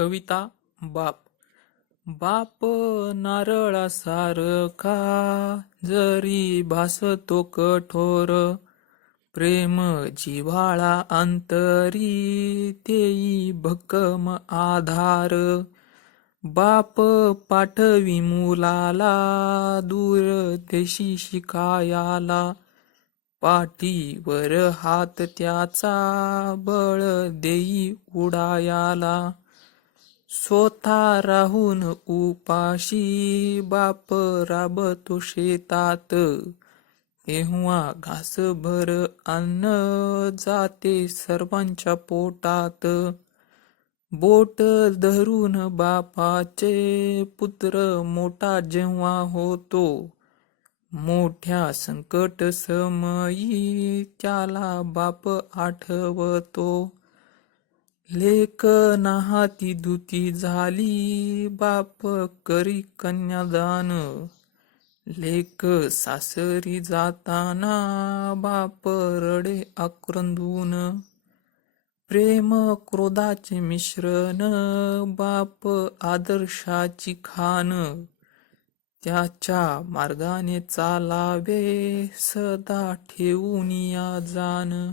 कविता बाप. बाप नारळासारखा जरी भासतो कठोर, प्रेम जिव्हाळा अंतरी तेई भक्कम आधार. बाप पाठवी मुलाला दूर देशी शिकायाला, पाठीवर हात त्याचा बळ देई उडायाला. स्वतः राहून उपाशी बाप राबतो शेतात, तेव्हा घासभर अन्न जाते सर्वांच्या पोटात. बोट धरून बापाचे पुत्र मोठा जेव्हा होतो, मोठ्या संकट समयी त्याला बाप आठवतो. लेक नाहाती दुती झाली बाप करी कन्यादान, लेक सासरी जाताना बाप रडे आक्रंदून. प्रेम क्रोधाचे मिश्रण बाप आदर्शाची खान, त्याच्या मार्गाने चालावे सदा ठेवून या जाण.